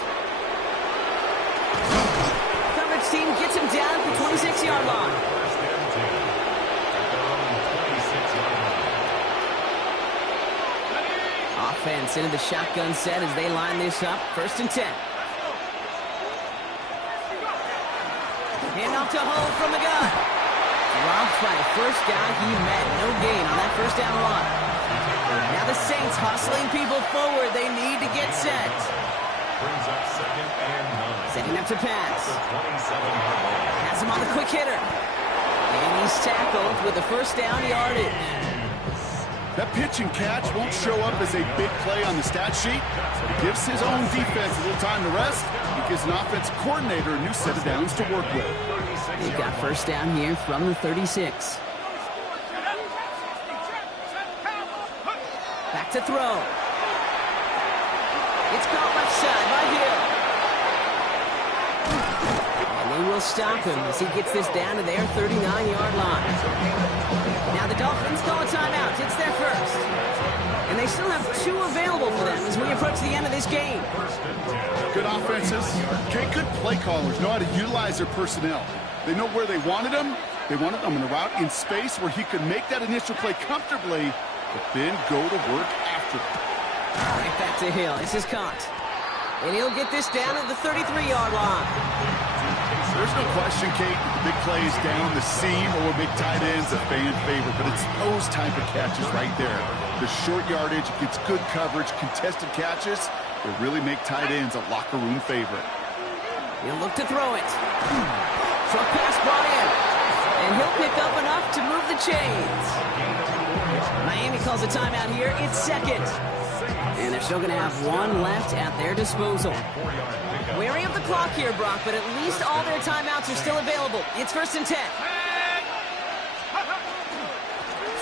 Coverage team gets him down at the 26-yard line. 1st and 10 at their own 26-yard line. Offense into the shotgun set as they line this up. 1st and 10. Hand off to Hull from the gun. Dropped by the first guy he met. No gain on that first down run. Now the Saints hustling people forward. They need to get set. Brings up 2nd and 9. Setting up to pass. The 27-yard line. Has him on the quick hitter. And he's tackled with a first down yardage. That pitch and catch won't show up as a big play on the stat sheet, but it gives his own defense a little time to rest. It gives an offense coordinator a new set of downs to work with. They've got first down here from the 36. Back to throw. It's caught left side by Hill. And they will stop him as he gets this down to their 39-yard line. Now the Dolphins call a timeout. It's their first. And they still have 2 available for them as we approach the end of this game. Good offenses, okay, good play callers know how to utilize their personnel. They know where they wanted them, They wanted him in a route in space where he could make that initial play comfortably, but then go to work after it. Right back to Hill. This is caught. And he'll get this down at the 33-yard line. There's no question, Kate, the big plays down the seam or big tight ends a fan favorite, but it's those type of catches right there. The short yardage, gets good coverage, contested catches, they really make tight ends a locker room favorite. He'll look to throw it. Short pass brought in. And he'll pick up enough to move the chains. Miami calls a timeout here. It's second. And they're still going to have one left at their disposal. Wary of the clock here, Brock, but at least all their timeouts are still available. It's 1st and 10.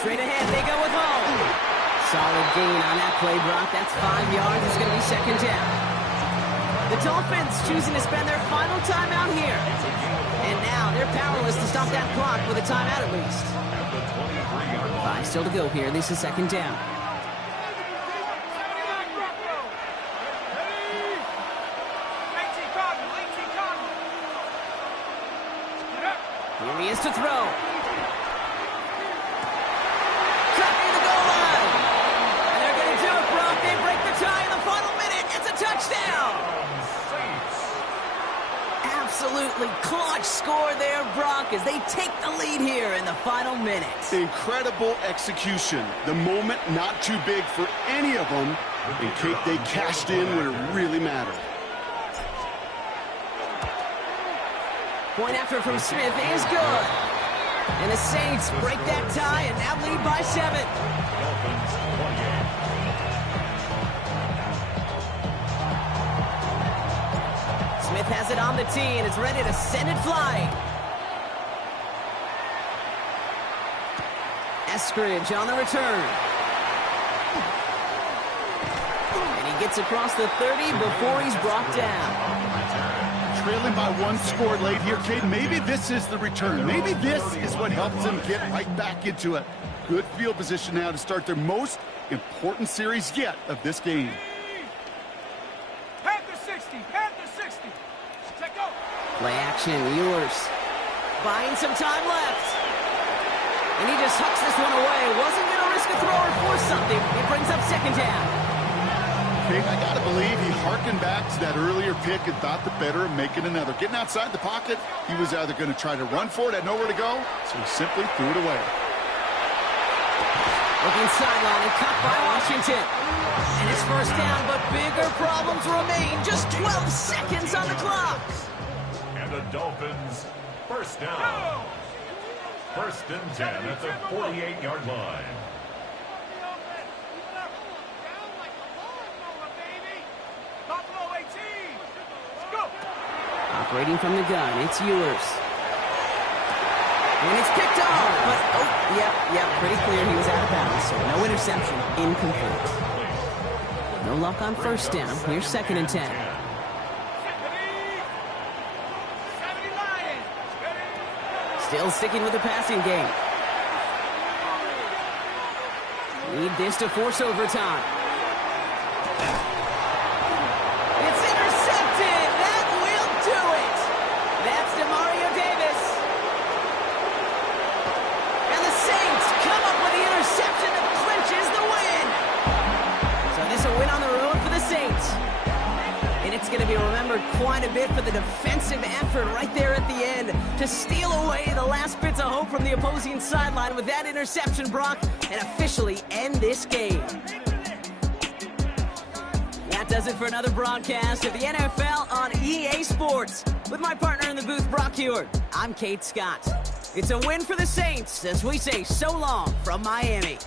Straight ahead, they go with home. Solid gain on that play, Brock. That's 5 yards. It's going to be 2nd down. The Dolphins choosing to spend their final timeout here. And now they're powerless to stop that clock with a timeout at least. 5 still to go here. This is 2nd down. Here he is to throw. Cut near the goal line. And they're going to do it, Brock. They break the tie in the final minute. It's a touchdown. Absolutely clutch score there, Brock, as they take the lead here in the final minute. Incredible execution. The moment not too big for any of them. And Kate, they cashed in when it really mattered. Point after from Smith is good. And the Saints break that tie and now lead by 7. Smith has it on the tee and is ready to send it flying. Eskridge on the return. And he gets across the 30 before he's brought down. Trailing by 1 score late here, Kate. Maybe this is the return. Maybe this is what helps them get right back into it. Good field position now to start their most important series yet of this game. Panther 60, Panther 60. Check out. Play action, Ewers. Buying some time left. And he just hucks this one away. Wasn't going to risk a throw or force something. It brings up 2nd down. Kate, I got to believe he harkened back to that earlier pick and thought the better of making another. Getting outside the pocket, he was either going to try to run for it, had nowhere to go, so he simply threw it away. Looking sideline and caught by Washington. And it's 1st down, but bigger problems remain. Just 12 seconds on the clock. And the Dolphins, 1st down. 1st and 10 at the 48-yard line. Operating from the gun, it's Ewers. And it's picked off, but, yep, pretty clear he was out of bounds, so no interception, incomplete. No luck on 1st down. Here's 2nd and 10. Still sticking with the passing game. Need this to force overtime. Going to be remembered quite a bit for the defensive effort right there at the end to steal away the last bits of hope from the opposing sideline with that interception, Brock, and officially end this game. That does it for another broadcast of the NFL on EA Sports. With my partner in the booth, Brock Huard, I'm Kate Scott. It's a win for the Saints as we say so long from Miami.